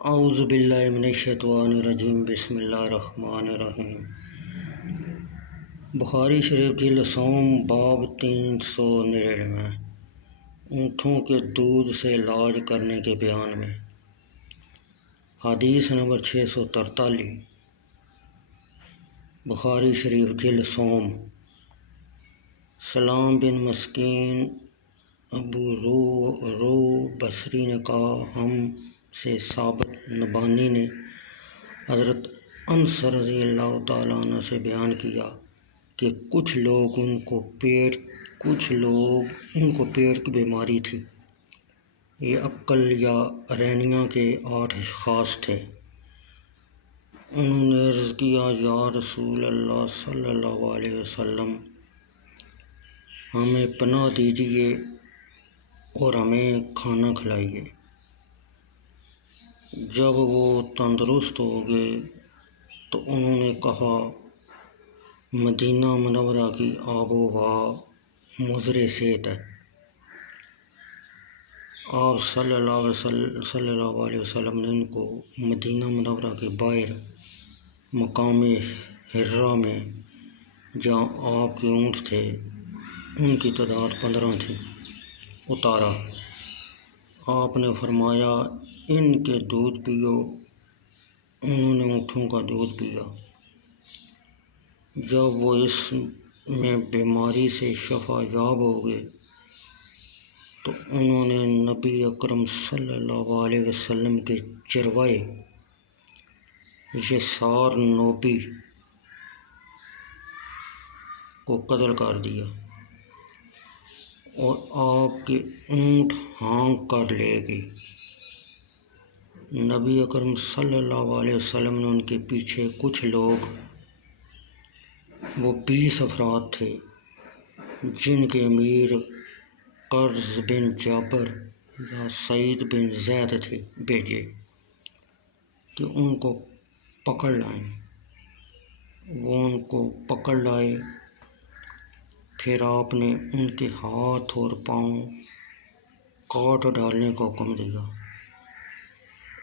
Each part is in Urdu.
اعوذ باللہ من الشیطان الرجیم بسم اللہ الرحمن الرحیم۔ بخاری شریف جلد سوم باب 399 اونٹوں کے دودھ سے علاج کرنے کے بیان میں۔ حدیث نمبر 643 بخاری شریف جلد سوم۔ سلام بن مسکین ابو رو بصری نے کہا، ہم سے ثابت نبانی نے حضرت انس رضی اللہ تعالیٰ عنہ سے بیان کیا کہ کچھ لوگ ان کو پیٹ کی بیماری تھی۔ یہ عقل یا رینیا کے 8 اشخاص تھے۔ انہوں نے عرض کیا، یا رسول اللہ صلی اللہ علیہ وسلم، ہمیں پناہ دیجیے اور ہمیں کھانا کھلائیے۔ جب وہ تندرست ہو گئے تو انہوں نے کہا، مدینہ منورہ کی آب و ہوا مضر صحت ہے۔ آپ صلی اللہ علیہ وسلم نے ان کو مدینہ منورہ کے باہر مقام حرا میں، جہاں آپ کے اونٹ تھے، ان کی تعداد 15 تھی، اتارا۔ آپ نے فرمایا، ان کے دودھ پیو۔ انہوں نے اونٹوں کا دودھ پیا۔ جب وہ اس میں بیماری سے شفا یاب ہو گئے تو انہوں نے نبی اکرم صلی اللہ علیہ وسلم کے چروائے یسار نوبی کو قتل کر دیا اور آپ کے اونٹ ہانک کر لے گئے۔ نبی اکرم صلی اللہ علیہ وسلم نے ان کے پیچھے کچھ لوگ، وہ 20 افراد تھے، جن کے امیر قرظ بن جابر یا سعید بن زید تھے، بھیجے کہ ان کو پکڑ لائیں۔ وہ ان کو پکڑ لائے۔ پھر آپ نے ان کے ہاتھ اور پاؤں کاٹ ڈالنے کا حکم دیا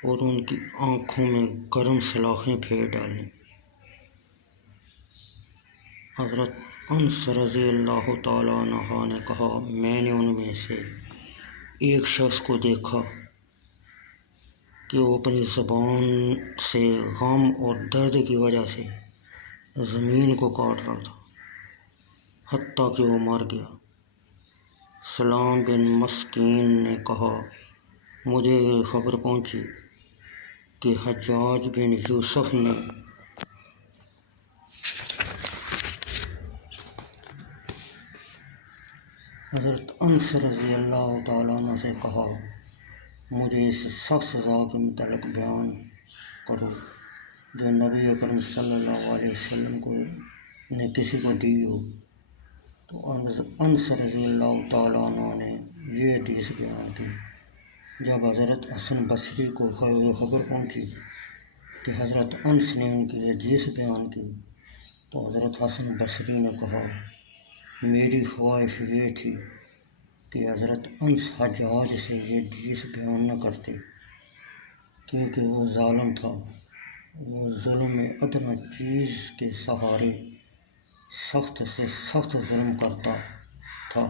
اور ان کی آنکھوں میں گرم سلاخیں پھیر ڈالیں۔ حضرت انس رضی اللہ تعالیٰ عنہ نے کہا، میں نے ان میں سے ایک شخص کو دیکھا کہ وہ اپنی زبان سے غم اور درد کی وجہ سے زمین کو کاٹ رہا تھا، حتیٰ کہ وہ مر گیا۔ سلام بن مسکین نے کہا، مجھے یہ خبر پہنچی کہ حجاج بن یوسف نے حضرت انس رضی اللہ تعالیٰ عنہ سے کہا، مجھے اس سخت سزا کے متعلق بیان کرو جو نبی اکرم صلی اللہ علیہ وسلم نے کسی کو دی ہو۔ تو انس رضی اللہ تعالیٰ عنہ نے یہ حدیث بیان کی۔ جب حضرت حسن بصری کو یہ خبر پہنچی کہ حضرت انس نے ان کی حدیث بیان کی تو حضرت حسن بصری نے کہا، میری خواہش یہ تھی کہ حضرت انس حجاج سے یہ حدیث بیان نہ کرتے، کیونکہ وہ ظالم تھا۔ وہ ظلم میں ادنیٰ چیز کے سہارے سخت سے سخت ظلم کرتا تھا۔